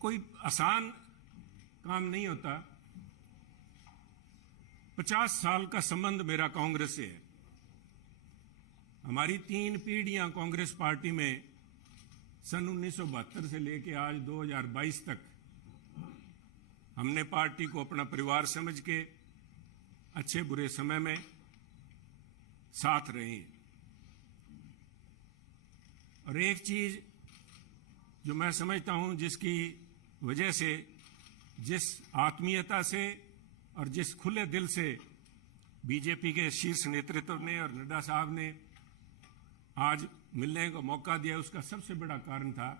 कोई आसान काम नहीं होता। 50 साल का संबंध मेरा कांग्रेस से है। हमारी 3 पीढ़ियां कांग्रेस पार्टी में सन 1972 से लेकर आज 2022 तक हमने पार्टी को अपना परिवार समझ के अच्छे बुरे समय में साथ रहे हैं। और एक चीज जो मैं समझता हूं, जिसकी वजह से, जिस आत्मीयता से और जिस खुले दिल से बीजेपी के शीर्ष नेतृत्व ने और नड्डा साहब ने आज मिलने का मौका दिया, उसका सबसे बड़ा कारण था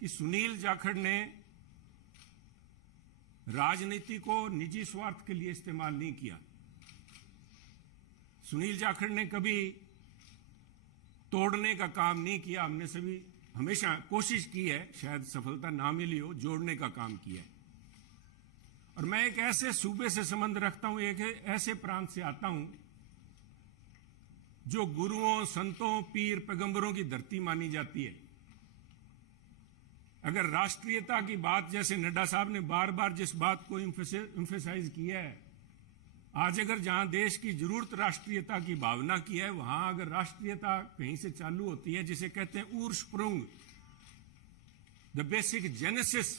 कि सुनील जाखड़ ने राजनीति को निजी स्वार्थ के लिए इस्तेमाल नहीं किया। सुनील जाखड़ ने कभी तोड़ने का काम नहीं किया। हमने सभी हमेशा कोशिश की है, शायद सफलता ना मिली हो, जोड़ने का काम किया है। और मैं एक ऐसे सूबे से संबंध रखता हूं, एक ऐसे प्रांत से आता हूं जो गुरुओं, संतों, पीर, पैगंबरों की धरती मानी जाती है। अगर राष्ट्रीयता की बात, जैसे नड्डा साहब ने बार बार जिस बात को इंफेसाइज किया है, आज अगर जहां देश की जरूरत राष्ट्रीयता की भावना की है, वहां अगर राष्ट्रीयता कहीं से चालू होती है, जिसे कहते हैं उर्स्प्रुंग, द बेसिक जेनेसिस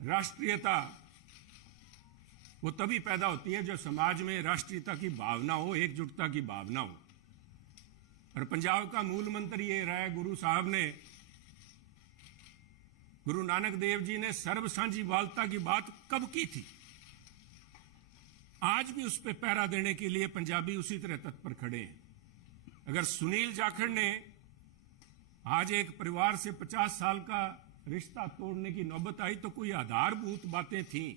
राष्ट्रीयता, वो तभी पैदा होती है जब समाज में राष्ट्रीयता की भावना हो, एकजुटता की भावना हो। और पंजाब का मूल मंत्र ये रहा है, गुरु साहब ने, गुरु नानक देव जी ने सर्व साझीवालता की बात कब की थी? आज भी उस पर पहरा देने के लिए पंजाबी उसी तरह तत्पर खड़े हैं। अगर सुनील जाखड़ ने आज एक परिवार से 50 साल का रिश्ता तोड़ने की नौबत आई तो कोई आधारभूत बातें थीं,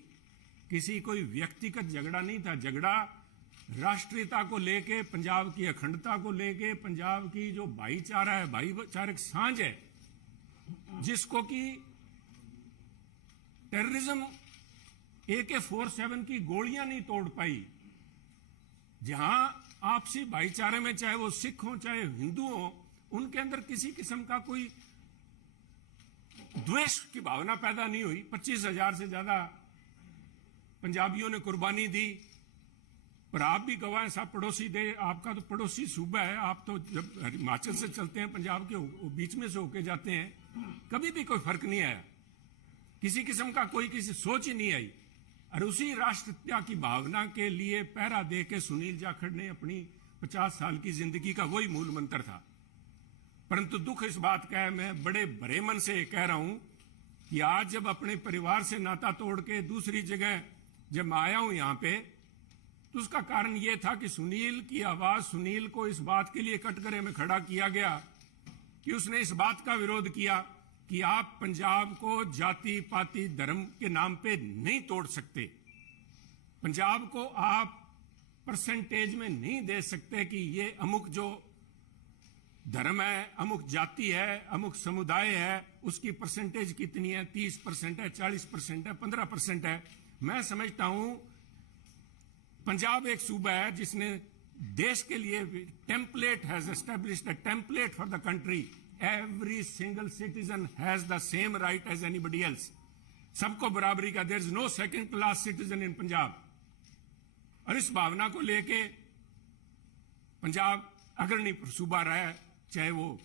किसी कोई व्यक्तिगत झगड़ा नहीं था। झगड़ा राष्ट्रीयता को लेके, पंजाब की अखंडता को लेके, पंजाब की जो भाईचारा है, भाईचारक सांझ है, जिसको कि टेररिज्म AK-47 की गोलियां नहीं तोड़ पाई। जहां आपसी भाईचारे में, चाहे वो सिख हो चाहे हिंदू हो, उनके अंदर किसी किस्म का कोई द्वेष की भावना पैदा नहीं हुई। 25,000 से ज्यादा पंजाबियों ने कुर्बानी दी। पर आप भी गवाह हैं, साहब पड़ोसी दे, आपका तो पड़ोसी सूबा है। आप तो जब हिमाचल से चलते हैं, पंजाब के बीच में से होके जाते हैं, कभी भी कोई फर्क नहीं आया, किसी किस्म का कोई किसी सोच ही नहीं आई। और उसी राष्ट्रीयता की भावना के लिए पहरा दे के सुनील जाखड़ ने अपनी 50 साल की जिंदगी का वही मूल मंत्र था। परंतु दुख इस बात का है, मैं बड़े भरे मन से कह रहा हूं कि आज जब अपने परिवार से नाता तोड़ के दूसरी जगह जब मैं आया हूं यहां पे, तो उसका कारण यह था कि सुनील की आवाज, सुनील को इस बात के लिए कटघरे में खड़ा किया गया कि उसने इस बात का विरोध किया कि आप पंजाब को जाति पाति धर्म के नाम पे नहीं तोड़ सकते। पंजाब को आप परसेंटेज में नहीं दे सकते कि ये अमुक जो धर्म है, अमुक जाति है, अमुक समुदाय है, उसकी परसेंटेज कितनी है, 30% है, 40% है, 15% है। मैं समझता हूं पंजाब एक सूबा है जिसने देश के लिए template has established a template for the country. Every single citizen has the same right as anybody else. सबको बराबरी का, there is no second class citizen in Punjab. और इस भावना को लेके पंजाब अग्रणी सूबा रहा है, चाहे वो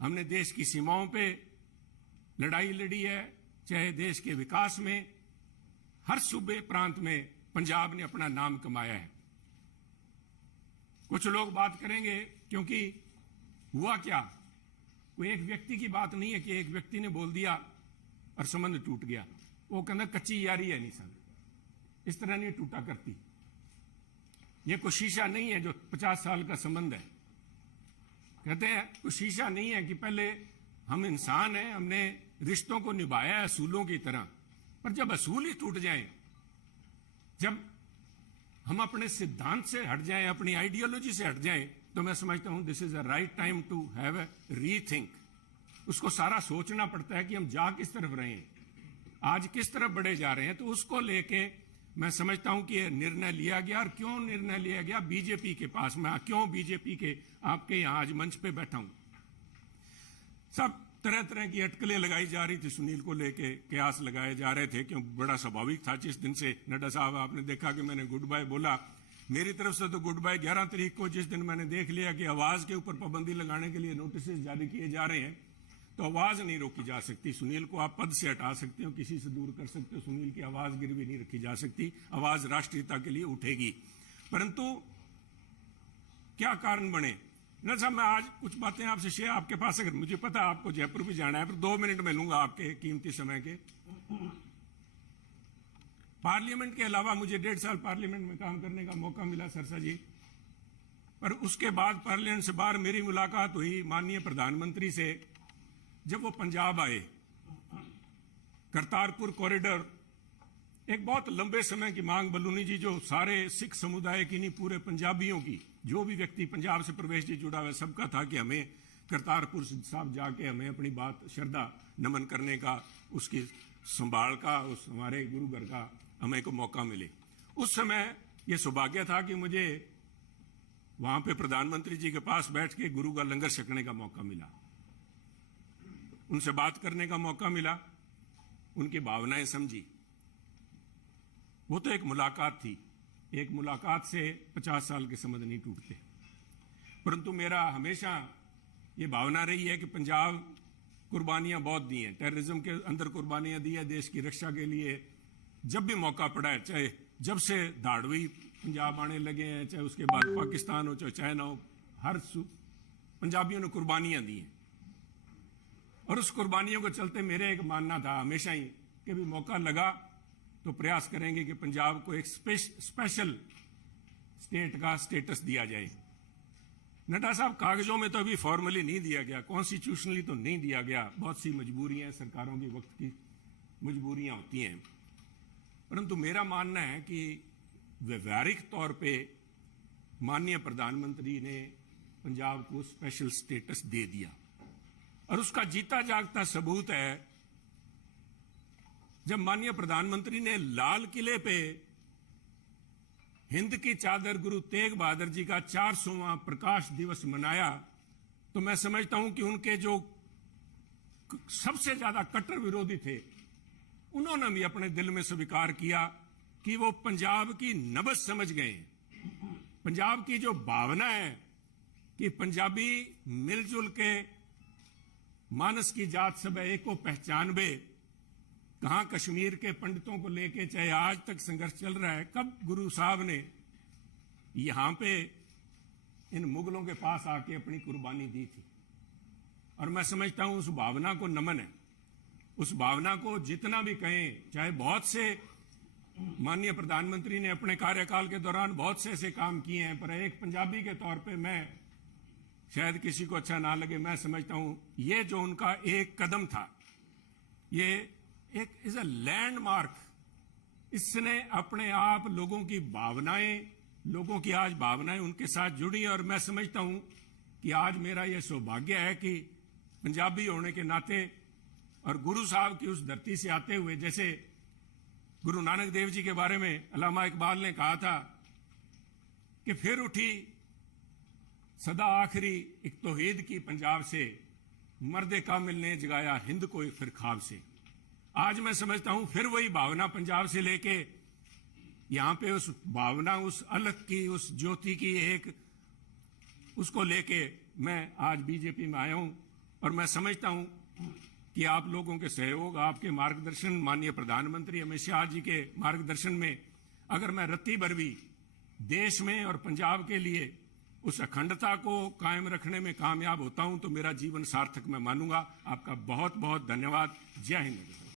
हमने देश की सीमाओं पे लड़ाई लड़ी है, चाहे देश के विकास में, हर सूबे प्रांत में पंजाब ने अपना नाम कमाया है। कुछ लोग बात करेंगे क्योंकि हुआ क्या, कोई एक व्यक्ति की बात नहीं है कि एक व्यक्ति ने बोल दिया और संबंध टूट गया। वो कहना कच्ची यारी है, नहीं सर, इस तरह नहीं टूटा करती। ये कोई शीशा नहीं है जो 50 साल का संबंध है। कहते हैं कोई शीशा नहीं है कि पहले हम इंसान हैं, हमने रिश्तों को निभाया है असूलों की तरह, पर जब असूल ही टूट जाएं, जब हम अपने सिद्धांत से हट जाएं, अपनी आइडियोलॉजी से हट जाएं, तो मैं समझता हूं this is a right time to have a rethink. उसको सारा सोचना पड़ता है कि हम जा किस तरफ रहे हैं, आज किस तरफ बढ़े जा रहे हैं। तो उसको लेके मैं समझता हूं कि निर्णय लिया गया। और क्यों निर्णय लिया गया बीजेपी के पास, मैं क्यों बीजेपी के आपके यहां आज मंच पे बैठा हूं। सब तरह तरह की अटकलें लगाई जा रही थी सुनील को लेके, कयास लगाए जा रहे थे, क्यों बड़ा स्वाभाविक था। जिस दिन से नड्डा साहब आपने देखा कि मैंने गुड बाय बोला, मेरी तरफ से तो गुड बाय 11 तारीख को, जिस दिन मैंने देख लिया कि आवाज के ऊपर पाबंदी लगाने के लिए नोटिस जारी किए जा रहे हैं, तो आवाज नहीं रोकी जा सकती। सुनील को आप पद से हटा सकते हो, किसी से दूर कर सकते हो, सुनील की आवाज गिरवी नहीं रखी जा सकती। आवाज राष्ट्रीयता के लिए उठेगी। परंतु क्या कारण बने ना साहब, मैं आज कुछ बातें आपसे शेयर, आपके पास अगर मुझे पता है आपको जयपुर भी जाना है, पर 2 मिनट में लूंगा आपके कीमती समय के। पार्लियामेंट के अलावा मुझे 1.5 साल पार्लियामेंट में काम करने का मौका मिला सरसा जी, पर उसके बाद पार्लियामेंट से बाहर मेरी मुलाकात हुई माननीय प्रधानमंत्री से जब वो पंजाब आए। करतारपुर कॉरिडोर एक बहुत लंबे समय की मांग, बलूनी जी, जो सारे सिख समुदाय की नहीं, पूरे पंजाबियों की, जो भी व्यक्ति पंजाब से प्रवेश जी जुड़ा हुआ है, सबका था कि हमें करतारपुर साहब जाके हमें अपनी बात श्रद्धा नमन करने का, उसकी संभाल का, उस हमारे गुरु घर का हमें को मौका मिले। उस समय यह सौभाग्य था कि मुझे वहां पे प्रधानमंत्री जी के पास बैठ के गुरु का लंगर छकने का मौका मिला, उनसे बात करने का मौका मिला, उनकी भावनाएं समझी। वो तो एक मुलाकात थी, एक मुलाकात से 50 साल के संबंध नहीं टूटते। परंतु मेरा हमेशा ये भावना रही है कि पंजाब कुर्बानियां बहुत दी हैं, टेररिज्म के अंदर कुर्बानियां दी है देश की रक्षा के लिए। जब भी मौका पड़ा है, चाहे जब से धाड़वी पंजाब आने लगे हैं, चाहे उसके बाद पाकिस्तान हो, चाहे चाइना हो, हर पंजाबियों ने कुर्बानियां दी हैं। और उस कुर्बानियों को चलते मेरे एक मानना था हमेशा ही कि भी मौका लगा तो प्रयास करेंगे कि पंजाब को एक स्पेशल स्टेट का स्टेटस दिया जाए। नड्डा साहब, कागजों में तो अभी फॉर्मली नहीं दिया गया, कॉन्स्टिट्यूशनली तो नहीं दिया गया, बहुत सी मजबूरियां, सरकारों की वक्त की मजबूरियां होती हैं। परंतु मेरा मानना है कि व्यवहारिक तौर पे माननीय प्रधानमंत्री ने पंजाब को स्पेशल स्टेटस दे दिया, और उसका जीता जागता सबूत है जब माननीय प्रधानमंत्री ने लाल किले पे हिंद की चादर गुरु तेग बहादुर जी का 400वां प्रकाश दिवस मनाया। तो मैं समझता हूं कि उनके जो सबसे ज्यादा कट्टर विरोधी थे, उन्होंने भी अपने दिल में स्वीकार किया कि वो पंजाब की नब्ज समझ गए। पंजाब की जो भावना है कि पंजाबी मिलजुल के मानस की जात सब एक को पहचानबे, कहां कश्मीर के पंडितों को लेके चाहे आज तक संघर्ष चल रहा है, कब गुरु साहब ने यहां पे इन मुगलों के पास आके अपनी कुर्बानी दी थी। और मैं समझता हूं उस भावना को नमन है, उस भावना को जितना भी कहें, चाहे बहुत से माननीय प्रधानमंत्री ने अपने कार्यकाल के दौरान बहुत से ऐसे काम किए हैं, पर एक पंजाबी के तौर पे मैं, शायद किसी को अच्छा ना लगे, मैं समझता हूं ये जो उनका एक कदम था, ये एक इज अ लैंडमार्क। इसने अपने आप लोगों की भावनाएं, लोगों की आज भावनाएं उनके साथ जुड़ी। और मैं समझता हूं कि आज मेरा यह सौभाग्य है कि पंजाबी होने के नाते और गुरु साहब की उस धरती से आते हुए, जैसे गुरु नानक देव जी के बारे में अल्लामा इकबाल ने कहा था कि फिर उठी सदा आखिरी एक तौहीद की पंजाब से, मर्दे कामिल ने जगाया हिंद को फिर ख्वाब से। आज मैं समझता हूं फिर वही भावना पंजाब से लेके यहां पे उस भावना, उस अलग की, उस ज्योति की एक, उसको लेके मैं आज बीजेपी में आया हूं। और मैं समझता हूं कि आप लोगों के सहयोग, आपके मार्गदर्शन, माननीय प्रधानमंत्री अमित शाह जी के मार्गदर्शन में अगर मैं रत्ती भर भी देश में और पंजाब के लिए उस अखंडता को कायम रखने में कामयाब होता हूं तो मेरा जीवन सार्थक मैं मानूंगा। आपका बहुत बहुत धन्यवाद। जय हिंद।